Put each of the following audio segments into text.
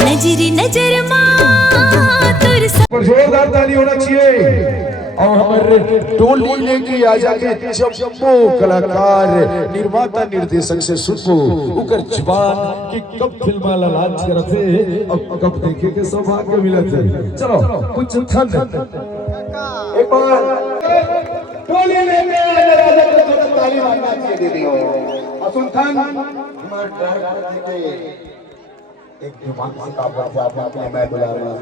नजरी नजर जोरदार ताली होना चाहिए। और हमारे टोली लेके आ जाके जम्मो कलाकार निर्माता निर्देशक से सुनो उकर जवान कि कब फिल्म लांच करते और कब देखे के सौभाग्य मिलते। चलो कुछ ठंड एक बार टोली लेके आ जाके ताली मारना चाहिए दीदी हो सुल्तान हमारे ड्राइवर के एक जुबान से काम करते आपने मैं बुला रहा।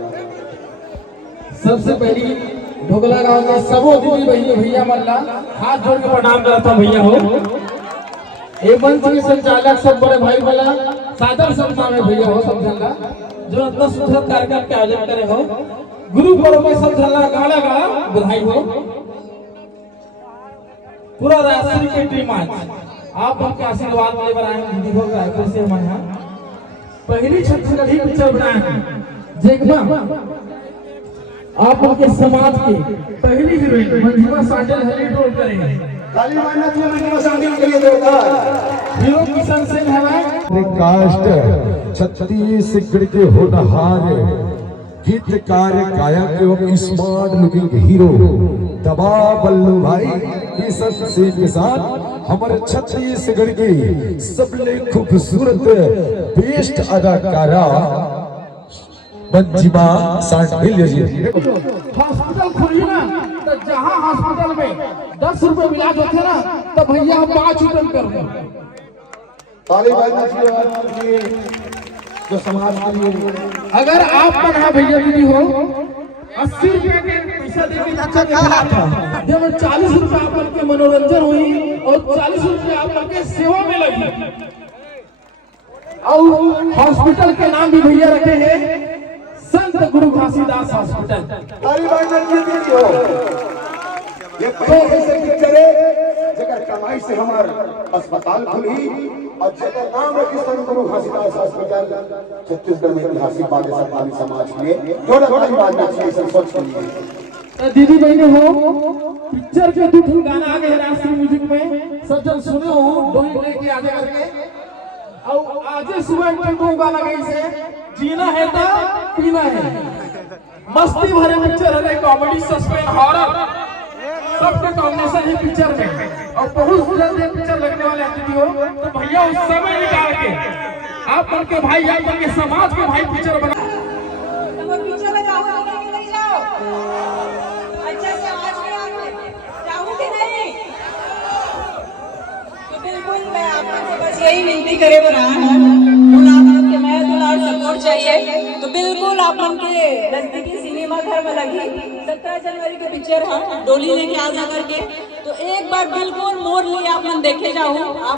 सबसे पहली ढोकला गांव के सबो दीदी भैया मल्ला हाथ जोड़ के प्रणाम करता भैया हो। ये मंच के संचालक सब बड़े भाई वाला सादर सम्मान है भैया हो सब जल्ला जो इतना सुंदर कार्यक्रम के आयोजन करे हो। गुरु पर्व में सब जल्ला गाड़ा गाड़ा बधाई हो। पूरा राष्ट्र की टीम आज आप उनके आशीर्वाद लेकर आए दीदी हो रायपुर से हमारे यहाँ पहली छत्तीसगढ़ी पिक्चर बनाए जेकमा आप उनके समाज की पहली हीरोइन मंजिमा सांडल लीड रोल करेंगे। ताली मारना चाहिए मंजिमा सांडल के लिए जोरदार। हीरो किशन सिंह है कास्ट छत्तीसगढ़ के होनहार गीतकार गायक एवं स्मार्ट लुकिंग हीरो दबा बल्लू भाई किशन सिंह के साथ हमारे छत्तीसगढ़ की सबसे खूबसूरत बेस्ट अदाकारा मंजिमा सांडल जी। हॉस्पिटल खुली ना तो जहाँ हॉस्पिटल में 10 रुपए इलाज होते ना तो भैया हम 5 रुपए कर दें। ताली बजाना चाहिए जो समाज के लिए। अगर आप पढ़ा भैया दीदी हो 80 रुपए के पैसा देके अच्छा खा था जब 40 रुपए आपके मनोरंजन हुई और 40 रुपए आपके सेवा में लगी। और हॉस्पिटल के नाम भी भैया रखे हैं संत गुरु घासीदास हॉस्पिटल। ताली बजाना चाहिए हो। ये पैसे पिक्चर है जगह कमाई से हमार अस्पताल खुली और जगह नाम रखी संत गुरु घासीदास हॉस्पिटल छत्तीसगढ़ में ऐतिहासिक बात है सरकारी समाज के लिए थोड़ा ताली बजाना चाहिए सब सोच के लिए। दीदी बहने हो पिक्चर के 2 गाना आ गए राष्ट्रीय म्यूजिक में सब जन सुने हो डोली लेके आगे करके और आज सुबह को गाना गई से जीना है तो पीना है मस्ती भरे पिक्चर है कॉमेडी सस्पेंस हॉरर सबका कॉम्बिनेशन है पिक्चर में और बहुत जल्द ये पिक्चर लगने वाले अतिथि हो तो भैया उस समय निकाल के आप उनके भाई आप उनके समाज के भाई पिक्चर बना पिक्चर में जाओ नहीं जाओ अच्छा से आवाज में आके जाओगे नहीं तो बिल्कुल मैं आपसे बस यही विनती करे बना मैं दुलार सपोर्ट चाहिए तो बिल्कुल आप उनके नजदीकी सिनेमा घर में लगी 17 जनवरी के पिक्चर हम डोली लेके आ जा करके तो एक बार बिल्कुल मोर लिए आप देखे जाओ।